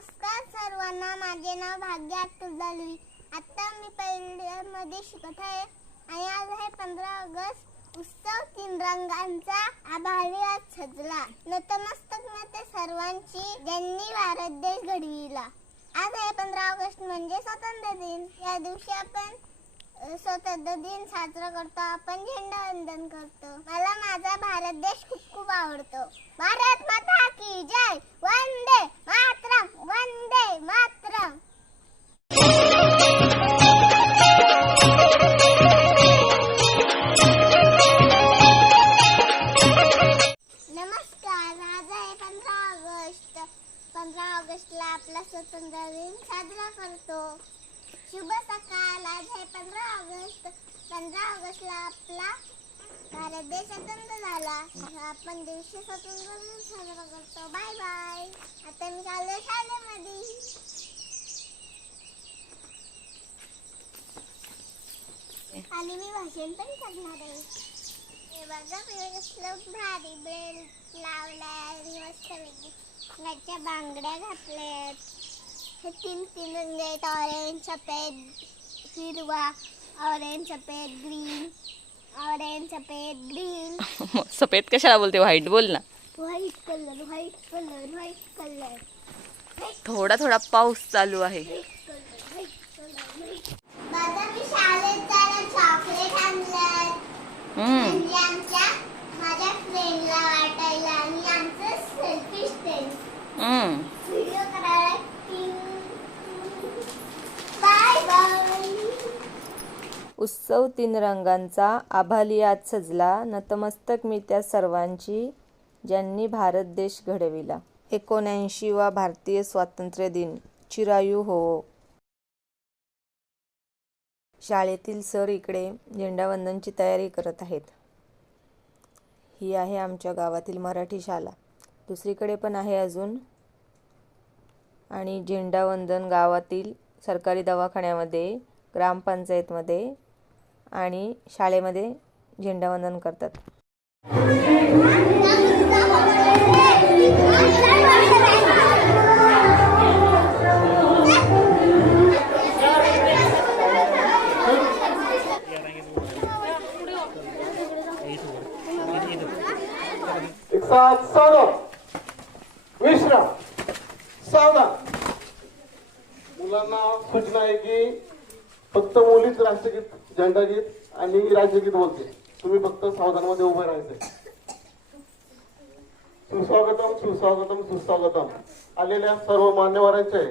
नमस्कार सर्वांना माझे नाव भाग्य तुझालवी आता मी पहिल्यामध्ये शिकत आहे आणि आज आहे पंधरा ऑगस्ट. उत्सव तीन रंगांचा आभाळी आज सजला. नतमस्तक नते सर्वांची ज्यांनी भारत देश घडविला. आज आहे पंधरा ऑगस्ट म्हणजे स्वातंत्र्य दिन. या दिवशी आपण स्वतंत्र दिन साजरा करतो आपण झेंडा वंदन करतो. मला माझा भारत देश खूप खूप आवडतो. भारत माता की जय. वंदे मातरम वंदे मातरम. नमस्कार आज आहे पंधरा ऑगस्ट. पंधरा ऑगस्टला आपला स्वतंत्र दिन साजरा करतो. शुभ सकाळ आज आहे पंधरा पंधरा ऑगस्टला आपला भारत देश स्वतंत्र झाला. आपण दिवशी स्वतंत्र साजरा करतो. बाय बाय आता मी चाललो शाळेमध्ये. आणि मी भाषण पण करणार आहे. हे बघा मी कसलं भारी बेल्ट लावलाय आणि मस्त घरच्या बांगड्या घातल्यात. हे तीन तीन रंग आहेत. ऑरेंज सफेद हिरवा. ऑरेंज सफेद ग्रीन. ऑरेंज सफेद ग्रीन. सफेद कशाला बोलते? व्हाईट बोल ना. White colour white colour white colour. थोडा थोडा पाऊस चालू आहे. दादा मी शाळेत जायला चॉकलेट आणलं हम्म. म्हणजे आमच्या माझ्या फ्रेंडला वाटायला आणि आमचं सेल्फी स्टेज हम्म व्हिडिओ करायला बाय बाय उत्सव तीन रंगांचा आभाली आज सजला. नतमस्तक मी त्या सर्वांची ज्यांनी भारत देश घडविला. एकोणऐंशी वा भारतीय स्वातंत्र्य दिन. चिरायू हो. शाळेतील सर इकडे झेंडावंदनची तयारी करत आहेत. ही आहे आमच्या गावातील मराठी शाळा. दुसरीकडे पण आहे अजून. आणि झेंडावंदन गावातील सरकारी दवाखान्यामध्ये ग्रामपंचायतमध्ये आणि शाळेमध्ये झेंडावंदन करतात. झेंडा झेंडागीत आणि राज्यगीत बोलते. तुम्ही फक्त सावधानमध्ये उभे राहायचे सुस्वागतम सुस्वागतम सुस्वागतम. आलेल्या सर्व मान्यवरांचे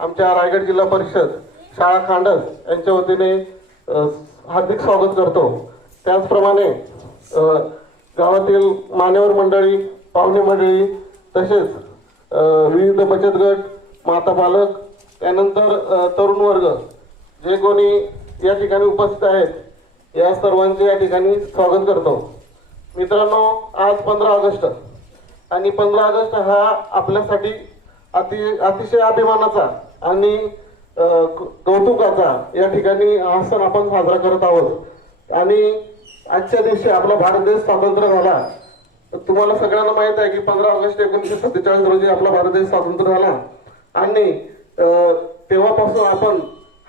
आमच्या रायगड जिल्हा परिषद शाळा खांडस यांच्या वतीने हार्दिक स्वागत करतो. त्याचप्रमाणे गावातील मान्यवर मंडळी पाहुणे मंडळी तसेच विविध बचत गट माता पालक त्यानंतर तरुण वर्ग जे कोणी या ठिकाणी उपस्थित आहेत. या सर्वांचे या ठिकाणी स्वागत करतो. मित्रांनो आज पंधरा ऑगस्ट आणि पंधरा ऑगस्ट हा आपल्यासाठी अति अतिशय अभिमानाचा आणि कौतुकाचा या ठिकाणी हा सण आपण साजरा करत आहोत. आणि आजच्या दिवशी आपला भारत देश स्वातंत्र्य झाला. तुम्हाला सगळ्यांना माहीत आहे की पंधरा ऑगस्ट एकोणीसशे सत्तेचाळीस रोजी आपला भारत देश स्वातंत्र्य झाला. आणि तेव्हापासून आपण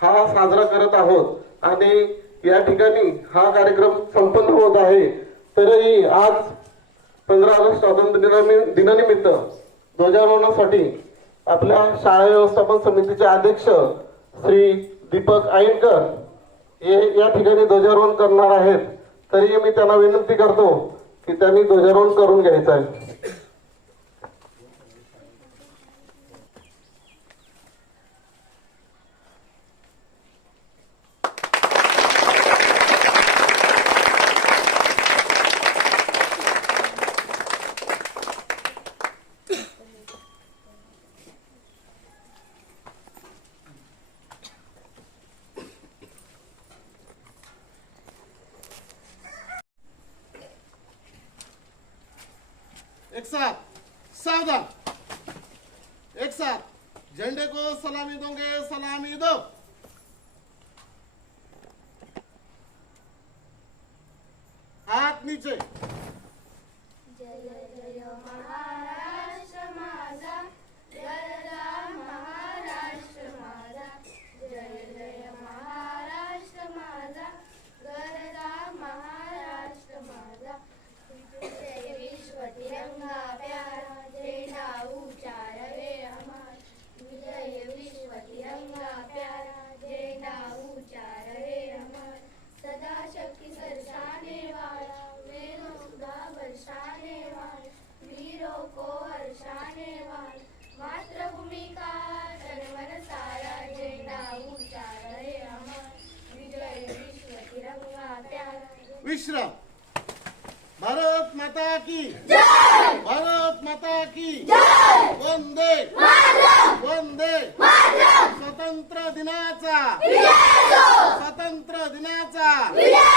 हा साजरा करत आहोत. आणि या ठिकाणी हा कार्यक्रम संपन्न होत आहे. तरीही आज पंधरा ऑगस्ट स्वातंत्र्य दिनानि- दिनानिमित्त ध्वजारोहणासाठी आपल्या शाळा व्यवस्थापन समितीचे अध्यक्ष श्री दीपक आईनकर हे या ठिकाणी ध्वजारोहण करणार आहेत. तरी मी त्यांना विनंती करतो की त्यांनी ध्वजारोहण करून घ्यायचं आहे. 子。不要。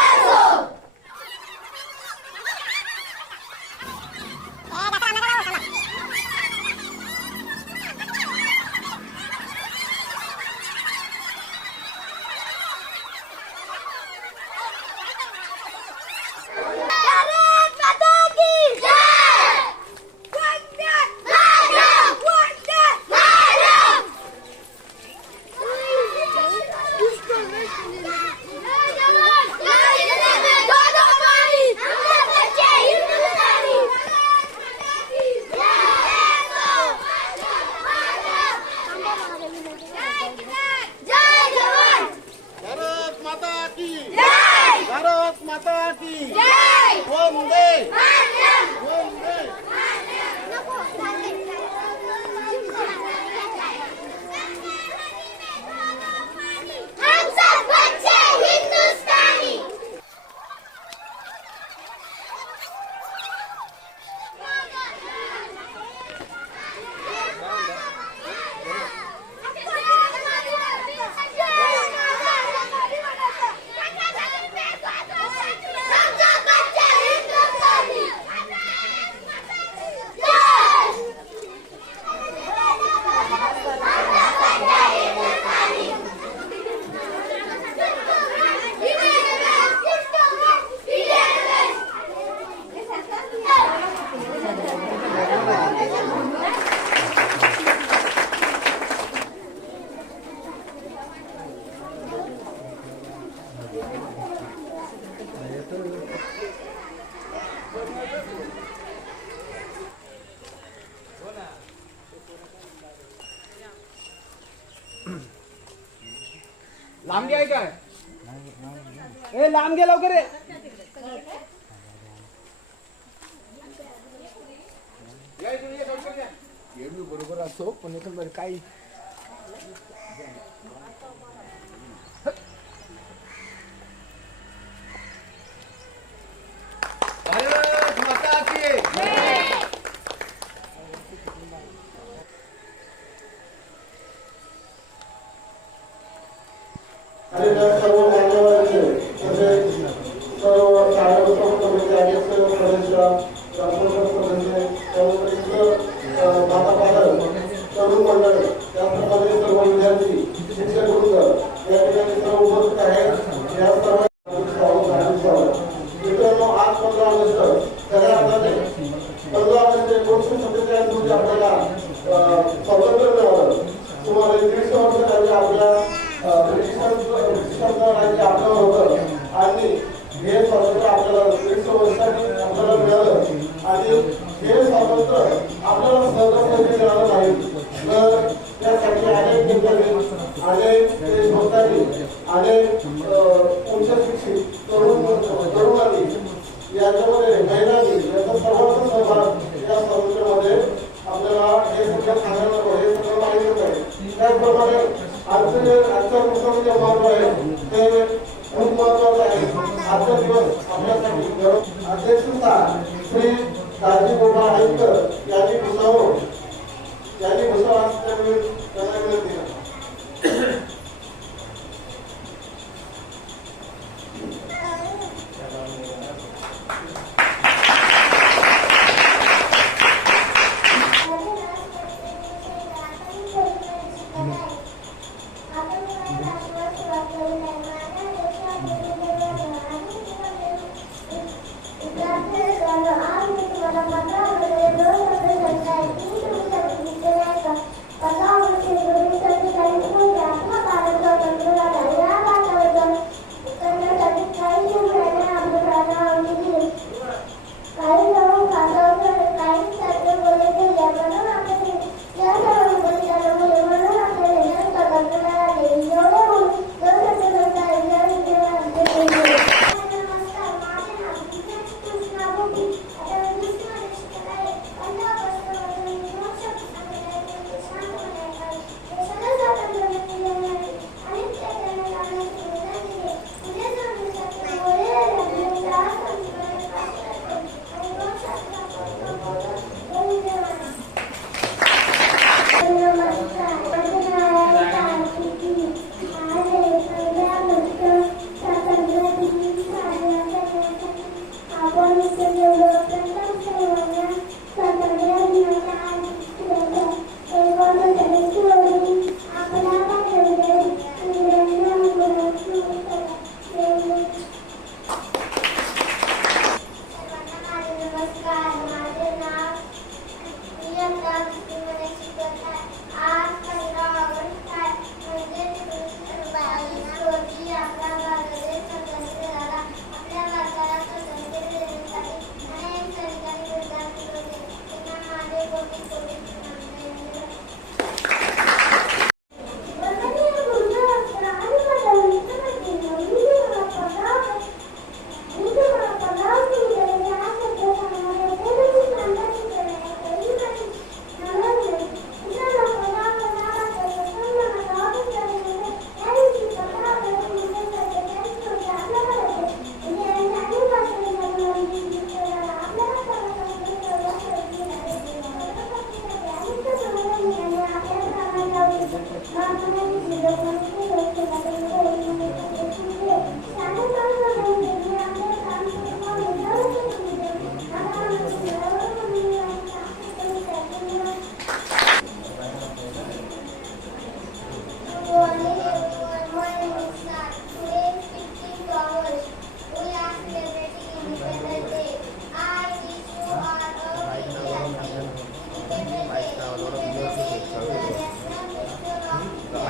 लांबी आहे काय? ए लांब गे लवकर रे बरोबर असतो पण काय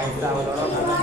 सर्वांना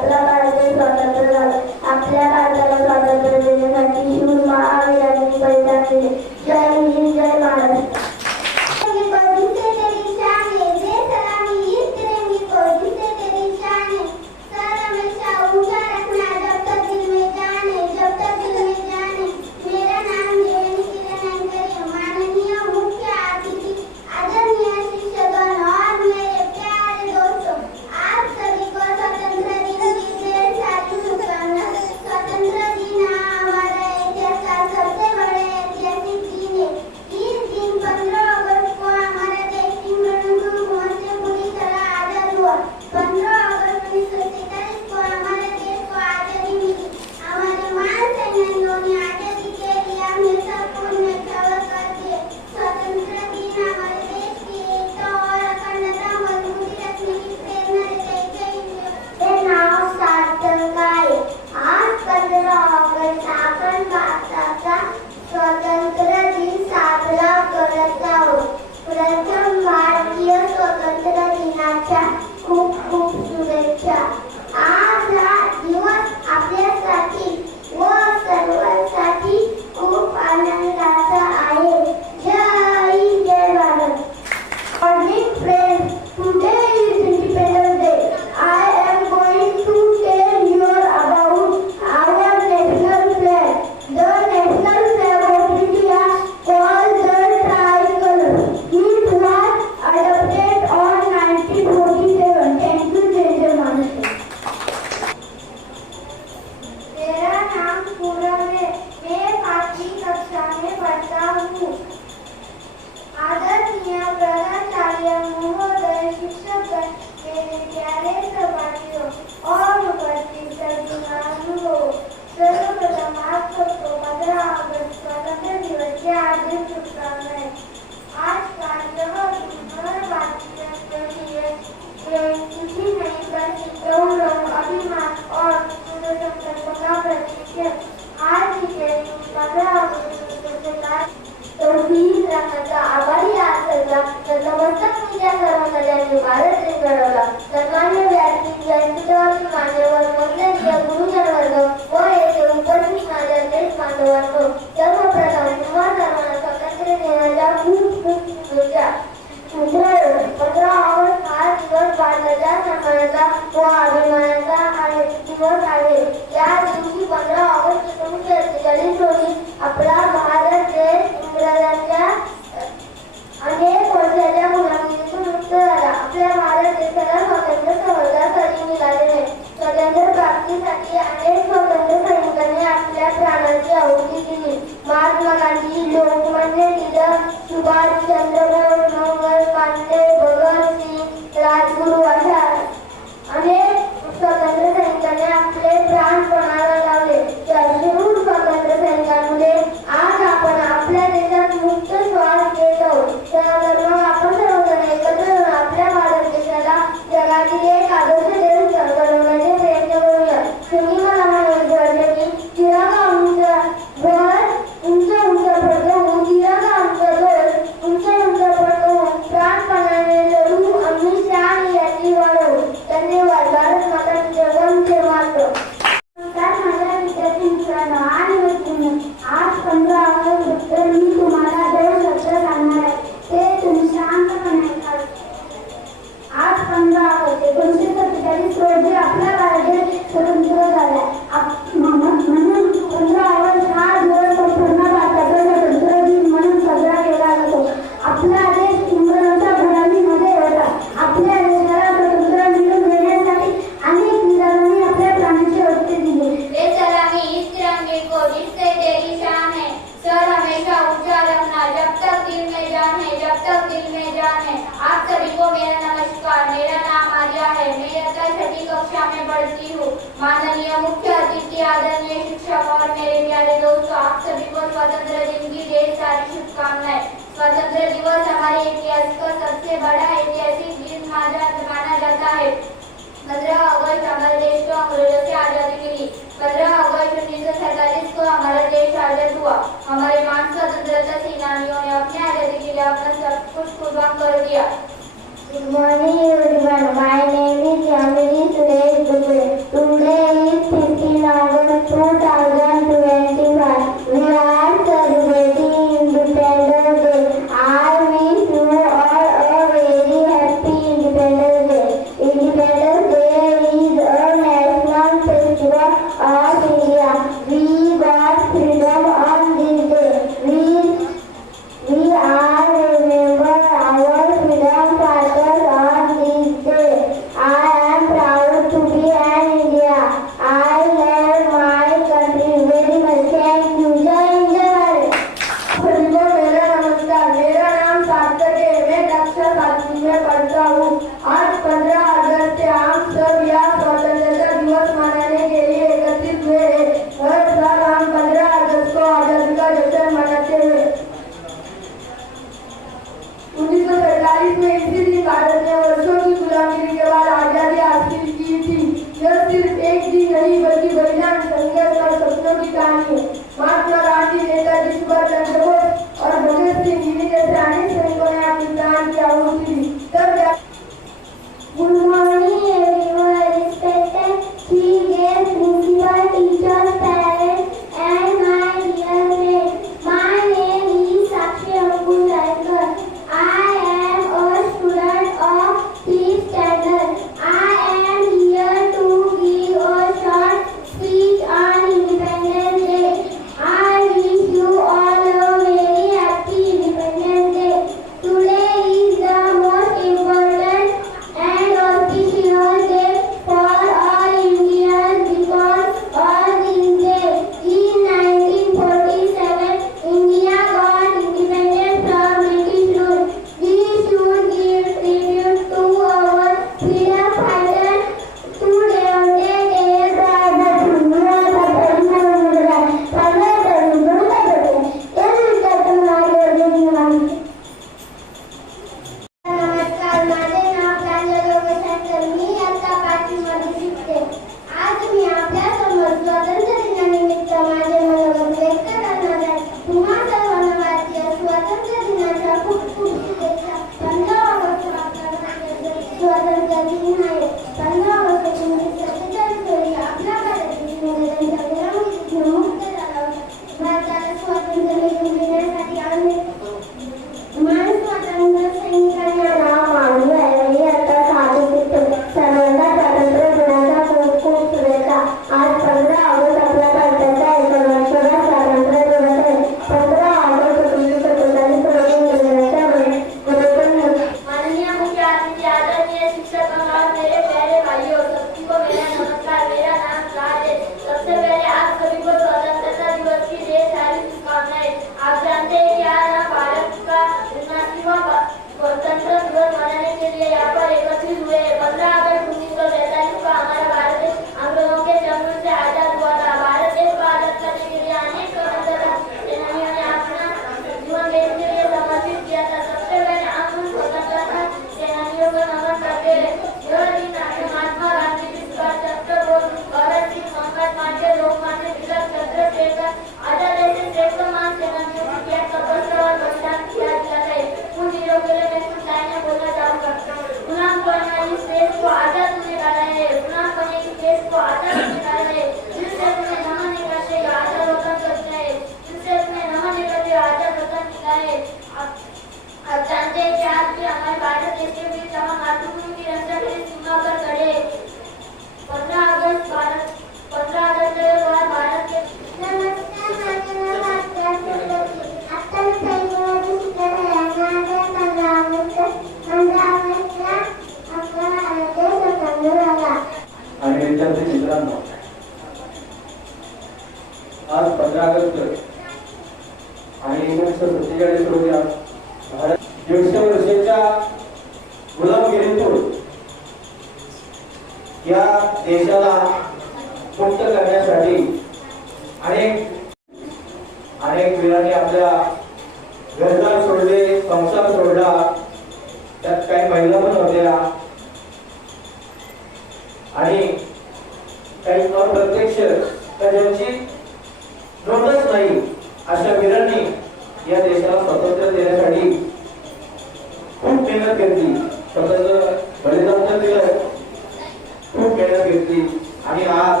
खूप मेहनत घेतली. आणि आज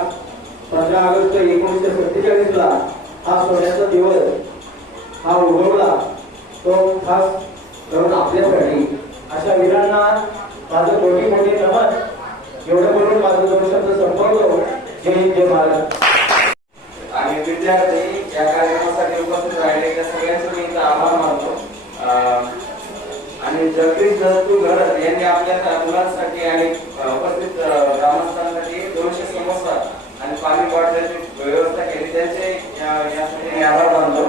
पंधरा ऑगस्ट एकोणीसशे सत्तेचाळीस ला हा सोन्याचा दिवस हा उगवला. तो खास करून आपल्यासाठी. अशा वीरांना माझं कोटी कोटी नमन. एवढं बोलून माझं दोन शब्द संपवतो. जय हिंद जय महाराज आणि विद्यार्थी या कार्यक्रमासाठी उपस्थित राहिले त्या सगळ्यांचे मी इथं आभार मानतो. अं, आणि जगदीश दत्तू घरत यांनी आपल्या मुलांसाठी आणि उपस्थित ग्रामस्थांसाठी दोनशे समोसा आणि पाणी बॉटलची व्यवस्था केली. त्यांचे यासाठी मी आभार मानतो.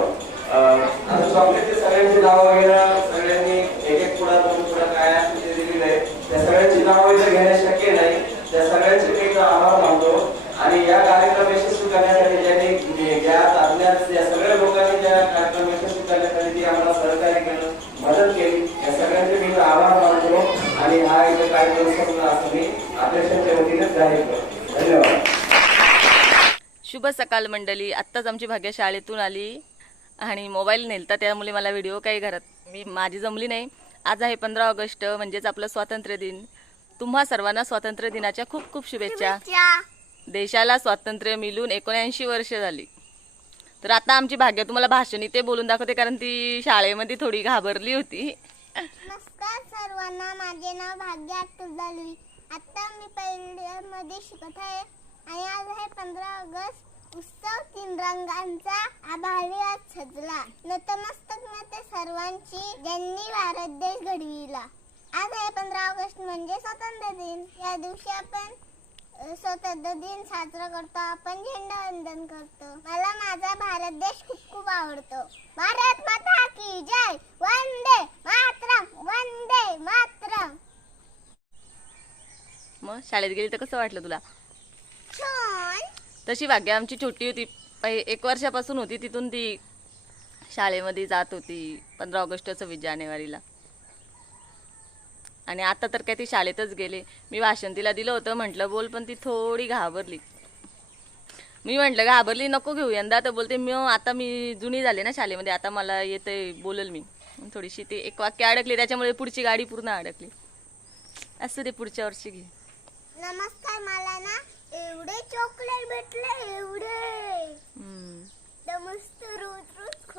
आता चॉकलेटचे सगळ्यांची नावं वगैरे सगळ्यांनी एक एक पुढा दोन पुढा काय असेल ते दिलेलं आहे त्या सगळ्यांची नावं वगैरे घेणे शक्य नाही. त्या सगळ्यांचे मी आभार मानतो. आणि या कार्यक्रम यशस्वी करण्यासाठी ज्यांनी या अज्ञात या सगळ्या लोकांनी ज्या कार्यक्रम यशस्वी करण्यासाठी जी आम्हाला सहकार्य केलं मदत केली या सगळ्यांचे मी इथं आभार मानतो आणि हा इथं कार्यक्रम संपला असं मी अध्यक्षांच्या वतीने जाहीर करतो धन्यवाद शुभ सकाळ मंडळी. आत्ताच आमची भाग्य शाळेतून आली आणि मोबाईल नेलता त्यामुळे मला व्हिडिओ काही घरात मी माझी जमली नाही. आज आहे पंधरा ऑगस्ट म्हणजेच आपलं स्वातंत्र्य दिन. तुम्हा सर्वांना स्वातंत्र्य दिनाच्या खूप खूप शुभेच्छा. शुभेच्छा. देशाला स्वातंत्र्य मिळून एकोणऐंशी वर्ष झाली. तर आता आमची भाग्य तुम्हाला भाषण इथे बोलून दाखवते कारण ती शाळेमध्ये थोडी घाबरली होती. नमस्कार सर्वांना माझे नाव भाग्य दलवी आत्ता मी पहिल्यामध्ये शिकत आहे आणि आज आहे पंधरा ऑगस्ट. उत्सव तीन रंगांचा आभाळी आज सजला. नतमस्तक नते सर्वांची ज्यांनी भारत देश घडविला. आज आहे पंधरा ऑगस्ट म्हणजे स्वातंत्र्य दिन. या दिवशी आपण अ, स्वातंत्र्य दिन साजरा करतो. आपण झेंडा वंदन करतो. मला माझा भारत देश खूप खूप आवडतो. भारत माता की जय. वंदे मातरम. वंदे मातरम. मग शाळेत गेली तर कसं वाटलं तुला? छान. तशी भाग्य आमची छोटी होती. पहि- एक वर्षापासून होती. तिथून ती शाळेमध्ये जात होती पंधरा ऑगस्ट सव्वीस जानेवारीला. आणि आता तर काय ती शाळेतच गेले. मी भाषण तिला दिलं होतं म्हटलं बोल पण ती थोडी घाबरली. मी म्हटलं घाबरली नको घेऊ यंदा तर बोलते मी आता मी जुनी झाले ना शाळेमध्ये आता मला येते बोलल मी. थोडीशी ती एक वाक्य अडकली त्याच्यामुळे पुढची गाडी पूर्ण अडकली. असं ते पुढच्या वर्षी घे. नमस्कार मला ना एवढे चॉकलेट भेटले एवढे.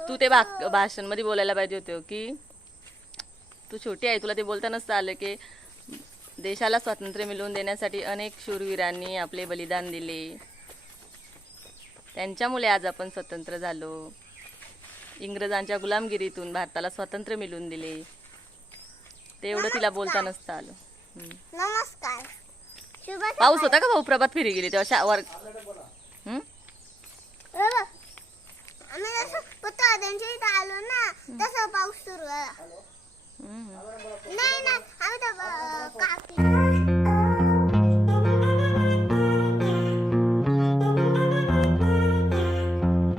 तू ते भाषणमध्ये बोलायला पाहिजे होते की तू छोटी आहे तुला ते बोलता नसतं आलं की देशाला स्वातंत्र्य मिळवून देण्यासाठी अनेक शूरवीरांनी आपले बलिदान दिले. त्यांच्यामुळे आज आपण स्वतंत्र झालो. इंग्रजांच्या गुलामगिरीतून भारताला स्वातंत्र्य मिळवून दिले. ते एवढं तिला बोलता नसतं आलं. नमस्कार. पाऊस होता का भाऊ? प्रभात फिरी गेली तेव्हा शा- वर हम्म? आम्ही जसं आलो ना तसं पाऊस सुरू झाला. हम्म. नाही नाही आम्ही तर अं, काकी